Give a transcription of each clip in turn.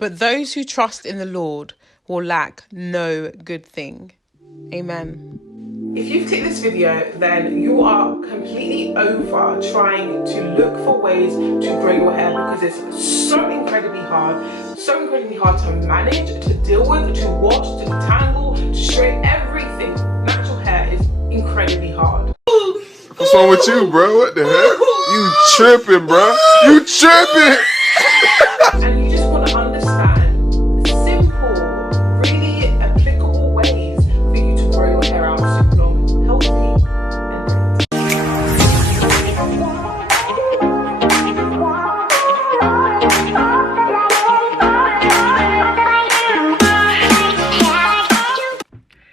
But those who trust in the Lord will lack no good thing. Amen. If you've clicked this video, then you are completely over trying to look for ways to grow your hair, because it's so incredibly hard to manage, to deal with, to wash, to detangle, to straighten everything. Natural hair is incredibly hard. What's wrong with you, bro? What the heck? You tripping, bro? You tripping? And you just want to understand simple, really applicable ways for you to grow your hair out super long, healthy, and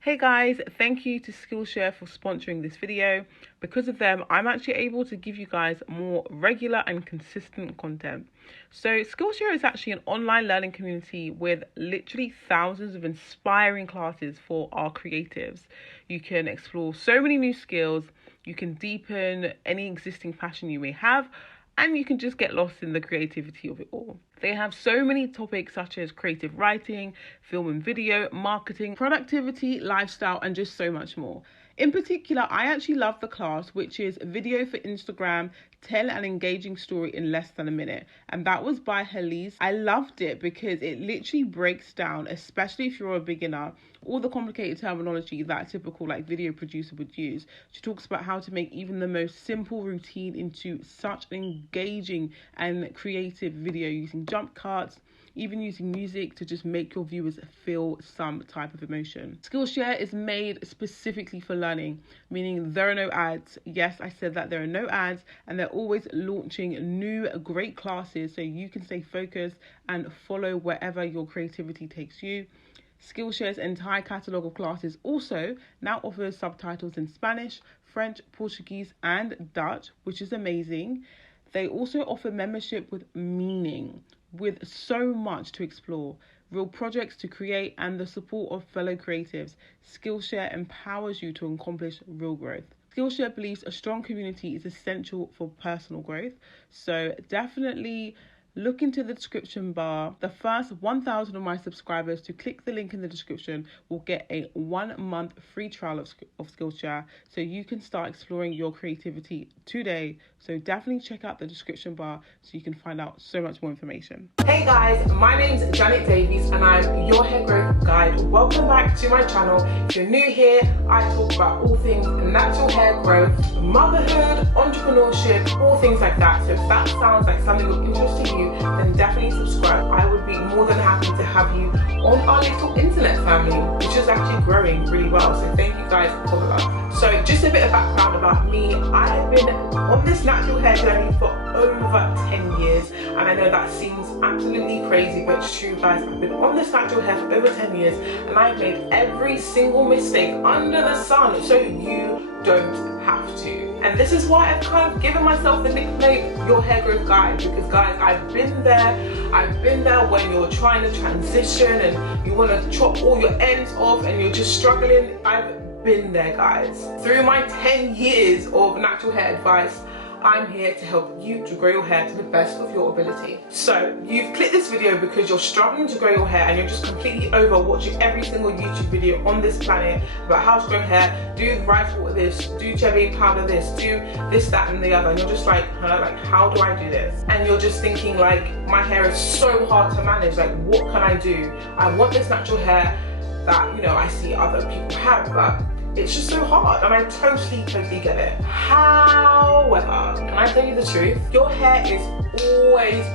Hey guys, thank you to Skillshare for sponsoring this video. Because of them, I'm actually able to give you guys more regular and consistent content. So Skillshare is actually an online learning community with literally thousands of inspiring classes for our creatives. You can explore so many new skills, you can deepen any existing passion you may have, and you can just get lost in the creativity of it all. They have so many topics such as creative writing, film and video, marketing, productivity, lifestyle, and just so much more. In particular, I actually love the class, which is Video for Instagram, Tell an Engaging Story in Less Than a Minute. And that was by Helise. I loved it because it literally breaks down, especially if you're a beginner, all the complicated terminology that a typical video producer would use. She talks about how to make even the most simple routine into such an engaging and creative video using jump cuts, even using music to just make your viewers feel some type of emotion. Skillshare is made specifically for learning, meaning there are no ads. Yes, I said that there are no ads, and they're always launching new great classes so you can stay focused and follow wherever your creativity takes you. Skillshare's entire catalogue of classes also now offers subtitles in Spanish, French, Portuguese, and Dutch, which is amazing. They also offer membership with meaning, with so much to explore, real projects to create, and the support of fellow creatives. Skillshare empowers you to accomplish real growth. Skillshare believes a strong community is essential for personal growth, so definitely look into the description bar. The first 1,000 of my subscribers to click the link in the description will get a 1-month free trial of Skillshare, so you can start exploring your creativity today. So definitely check out the description bar so you can find out so much more information. Hey guys, my name's Janet Davies and I'm your hair growth guide. Welcome back to my channel. If you're new here, I talk about all things natural hair growth, motherhood, entrepreneurship, all things like that. So if that sounds like something of interest to you, then definitely subscribe. I would be more than happy to have you on our little internet family, which is actually growing really well. So thank you guys for the love. So just a bit of background about me. I've been on this natural hair journey for over 10 years, and I know that seems absolutely crazy, but it's true guys. I've been on this natural hair for over 10 years and I've made every single mistake under the sun, so you don't have to. And this is why I've kind of given myself the nickname Your Hair Growth Guide, because guys, I've been there when you're trying to transition and you want to chop all your ends off and you're just struggling. I've been there guys. Through my 10 years of natural hair advice, I'm here to help you to grow your hair to the best of your ability. So you've clicked this video because you're struggling to grow your hair and you're just completely over watching every single YouTube video on this planet about how to grow hair, do rice water this, do cherry powder this, do this, that and the other, and you're just like, like how do I do this? And you're just thinking like, my hair is so hard to manage, like what can I do? I want this natural hair that, you know, I see other people have, but it's just so hard, and I totally get it. However, can I tell you the truth? Your hair is always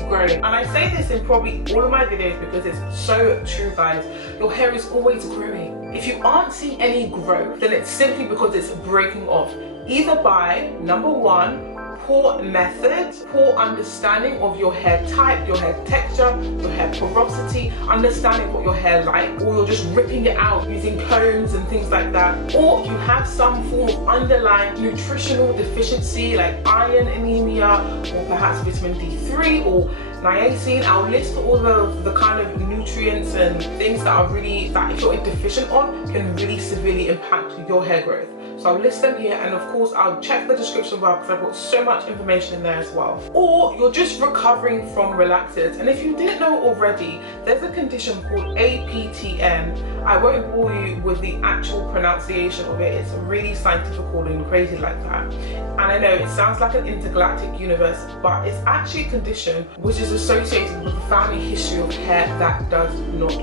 growing. And I say this in probably all of my videos because it's so true guys. Your hair is always growing. If you aren't seeing any growth, then it's simply because it's breaking off. Either by, number one, poor method, poor understanding of your hair type, your hair texture, your hair porosity, understanding what your hair like, or you're just ripping it out using combs and things like that, or you have some form of underlying nutritional deficiency like iron, anemia, or perhaps vitamin D3 or niacin. I'll list all of the kind of nutrients and things that are really, that if you're deficient on, can really severely impact your hair growth. So I'll list them here, and of course I'll check the description bar because I've got so much information in there as well. Or you're just recovering from relaxers, and if you didn't know already, there's a condition called APTN. I won't bore you with the actual pronunciation of it, it's really scientific and crazy like that. And I know it sounds like an intergalactic universe, but it's actually a condition which is associated with a family history of hair that does not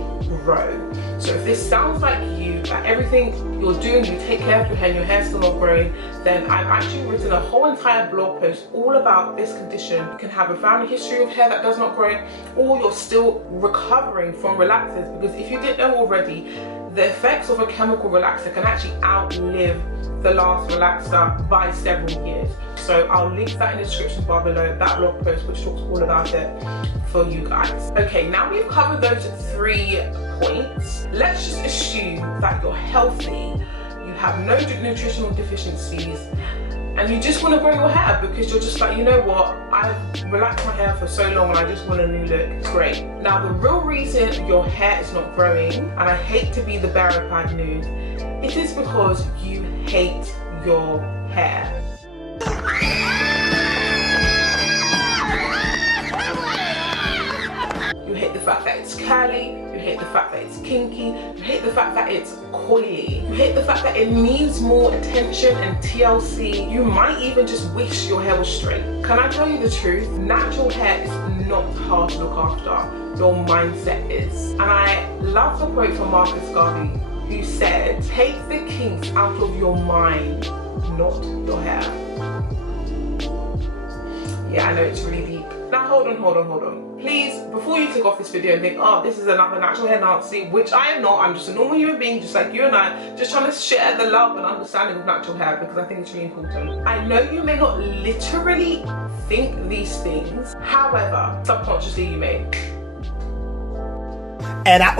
grow. So if this sounds like you, that everything you're doing, you take care of your hair and your hair's still not growing, then I've actually written a whole entire blog post all about this condition. You can have a family history of hair that does not grow, or you're still recovering from relaxers, because if you didn't know already, the effects of a chemical relaxer can actually outlive the last relaxer by several years. So I'll link that in the description bar below, that blog post which talks all about it for you guys. Okay, now we've covered those 3 points. Let's just assume that you're healthy, you have no nutritional deficiencies, and you just want to grow your hair because you're just like, you know what, I've relaxed my hair for so long and I just want a new look. Great. Now the real reason your hair is not growing, and I hate to be the bearer of bad news, it is because you hate your hair. You hate the fact that it's curly, you hate the fact that it's kinky, you hate the fact that it's coily, you hate the fact that it needs more attention and TLC. You might even just wish your hair was straight. Can I tell you the truth? Natural hair is not hard to look after, your mindset is. And I love the quote from Marcus Garvey, who said, take the kinks out of your mind, not your hair. Yeah, I know it's really deep. Now hold on. Please, before you take off this video and think, oh, this is another natural hair Nazi, which I am not. I'm just a normal human being, just like you and I, just trying to share the love and understanding of natural hair because I think it's really important. I know you may not literally think these things, however, subconsciously you may. And I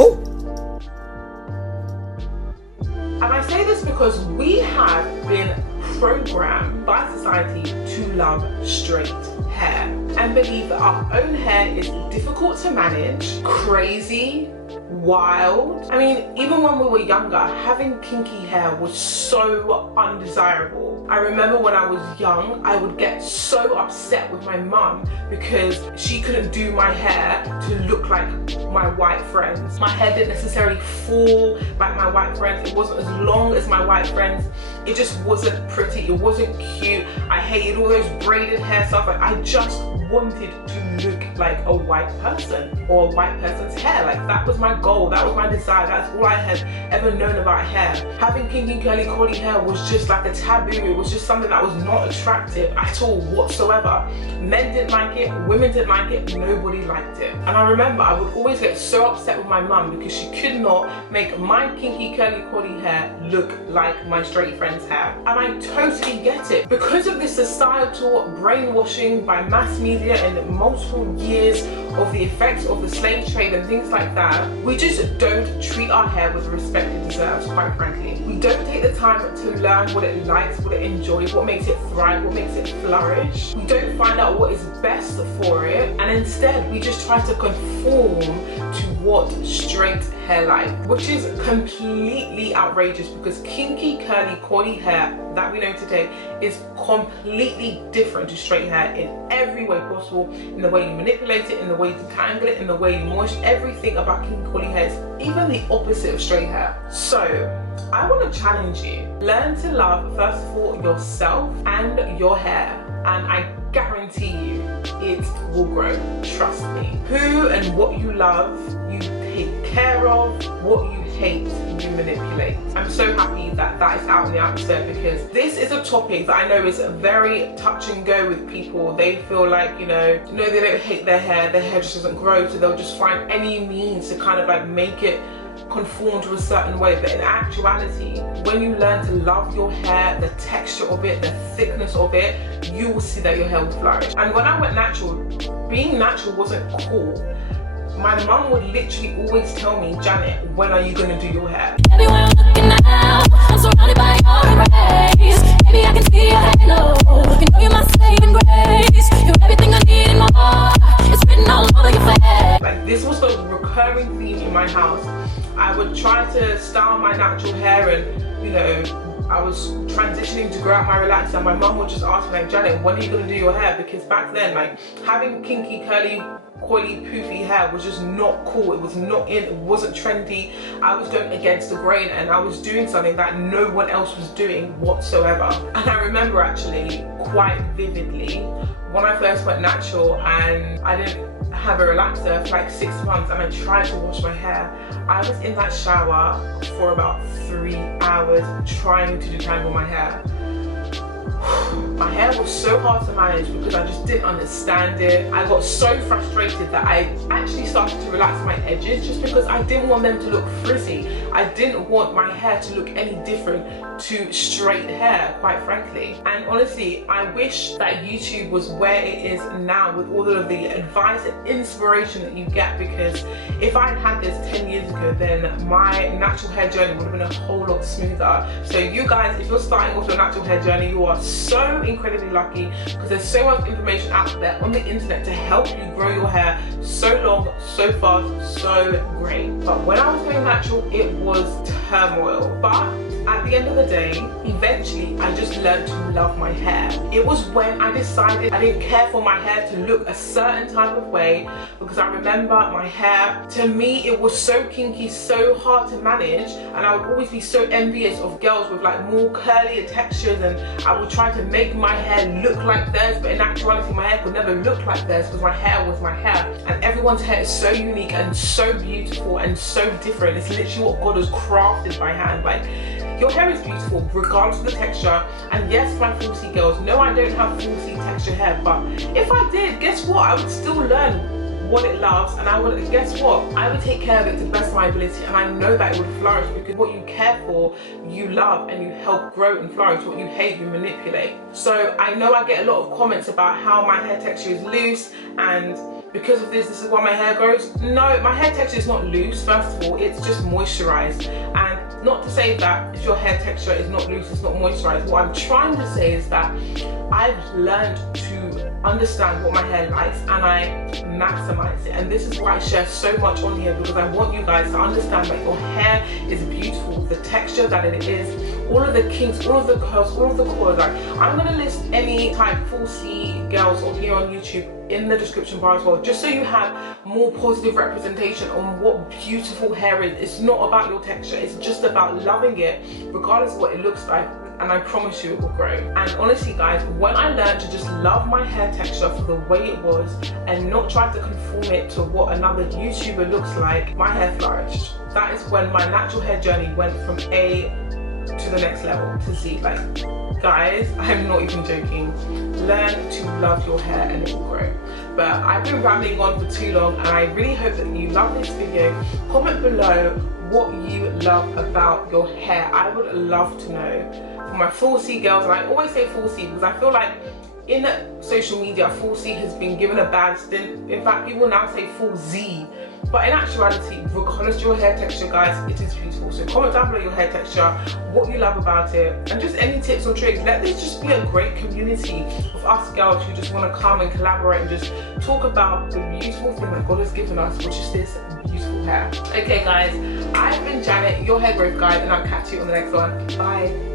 say this because we have been programmed by society to love straight hair and believe that our own hair is difficult to manage, crazy, wild. I mean, even when we were younger, having kinky hair was so undesirable. I remember when I was young, I would get so upset with my mum because she couldn't do my hair to look like my white friends. My hair didn't necessarily fall like my white friends. It wasn't as long as my white friends. It just wasn't pretty. It wasn't cute. I hated all those braided hair stuff. Like, I just wanted to look like a white person or a white person's hair. Like, that was my goal. That was my desire. That's all I had ever known about hair. Having kinky, curly, curly hair was just like a taboo. It was just something that was not attractive at all whatsoever. Men didn't like it. Women didn't like it. Nobody liked it. And I remember I would always get so upset with my mum because she could not make my kinky, curly, curly hair look like my straight friend's hair. And I totally get it. Because of this societal brainwashing by mass media and multiple years of the effects of the slave trade and things like that, we just don't treat our hair with the respect it deserves, quite frankly. We don't take the time to learn what it likes, what it enjoys, what makes it thrive, what makes it flourish. We don't find out what is best for it, and instead we just try to conform to what straight hair like, which is completely outrageous because kinky, curly, curly hair that we know today is completely different to straight hair in every way possible, in the way you manipulate it, in the way you detangle it, in the way you moist. Everything about kinky, curly hair is even the opposite of straight hair. So I want to challenge you. Learn to love, first of all, yourself and your hair, and I guarantee you it will grow. Trust me. Who and what you love, you take care of. What you hate, you manipulate. I'm so happy that that is out in the outset because this is a topic that I know is very touch and go with people. They feel like, you know, they don't hate their hair just doesn't grow, so they'll just find any means to kind of like make it conform to a certain way. But in actuality, when you learn to love your hair, the texture of it, the thickness of it, you will see that your hair will flourish. And when I went natural, being natural wasn't cool. My mum would literally always tell me, Janet, when are you going to do your hair? Everywhere I'm looking now, I'm surrounded by your embrace. Baby, I can see your halo. You know you're my saving grace. You're everything I need and more. It's written all over your face. Like, this was the recurring theme in my house. I would try to style my natural hair and, you know, I was transitioning to grow out my relaxer, my mum would just ask me like, Janet, when are you gonna do your hair? Because back then, like, having kinky, curly, coily, poofy hair was just not cool. It was not in, it wasn't trendy. I was going against the grain and I was doing something that no one else was doing whatsoever. And I remember actually quite vividly when I first went natural and I didn't have a relaxer for like 6 months and I tried to wash my hair. I was in that shower for about 3 hours trying to detangle my hair. My hair was so hard to manage because I just didn't understand it. I got so frustrated that I actually started to relax my edges just because I didn't want them to look frizzy. I didn't want my hair to look any different to straight hair, quite frankly. And honestly, I wish that YouTube was where it is now with all of the advice and inspiration that you get, because if I had this 10 years ago, then my natural hair journey would have been a whole lot smoother. So you guys, if you're starting off your natural hair journey, you are so incredibly lucky because there's so much information out there on the internet to help you grow your hair so long, so fast, so great. But when I was going natural, it was turmoil. But at the end of the day, eventually I just learned to love my hair. It was when I decided I didn't care for my hair to look a certain type of way, because I remember my hair, to me it was so kinky, so hard to manage, and I would always be so envious of girls with like more curlier textures, and I would try to make my hair look like theirs, but in actuality my hair could never look like theirs because my hair was my hair. And everyone's hair is so unique and so beautiful and so different. It's literally what God has crafted by hand. Like, your hair is beautiful regardless of the texture. And yes, my 4C girls, no, I don't have 4C texture hair, but if I did, guess what? I would still learn what it loves, and I would, guess what? I would take care of it to the best of my ability, and I know that it would flourish, because what you care for, you love and you help grow and flourish. What you hate, you manipulate. So I know I get a lot of comments about how my hair texture is loose, and because of this is why my hair grows. No, my hair texture is not loose. First of all, it's just moisturized. And not to say that if your hair texture is not loose, it's not moisturized. What I'm trying to say is that I've learned to understand what my hair likes and I maximize it. And this is why I share so much on here, because I want you guys to understand that your hair is beautiful, the texture that it is, all of the kinks, all of the curls, all of the coils. Like, I'm gonna list any type 4C girls on here on YouTube in the description bar as well, just so you have more positive representation on what beautiful hair is. It's not about your texture, it's just about loving it regardless of what it looks like, and I promise you it will grow. And honestly guys, when I learned to just love my hair texture for the way it was and not try to conform it to what another YouTuber looks like, my hair flourished. That is when my natural hair journey went from A to the next level, to Z. Like, guys, I'm not even joking. Learn to love your hair and it will grow. But I've been rambling on for too long, and I really hope that you love this video. Comment below what you love about your hair. I would love to know. For my 4C girls, and I always say 4C because I feel like in social media 4C has been given a bad stint. In fact, people now say 4Z. But in actuality, regardless of your hair texture, guys, it is beautiful. So comment down below your hair texture, what you love about it, and just any tips or tricks. Let this just be a great community of us girls who just want to come and collaborate and just talk about the beautiful thing that God has given us, which is this beautiful hair. Okay guys, I've been Janet, your hair growth guide, and I'll catch you on the next one. Bye.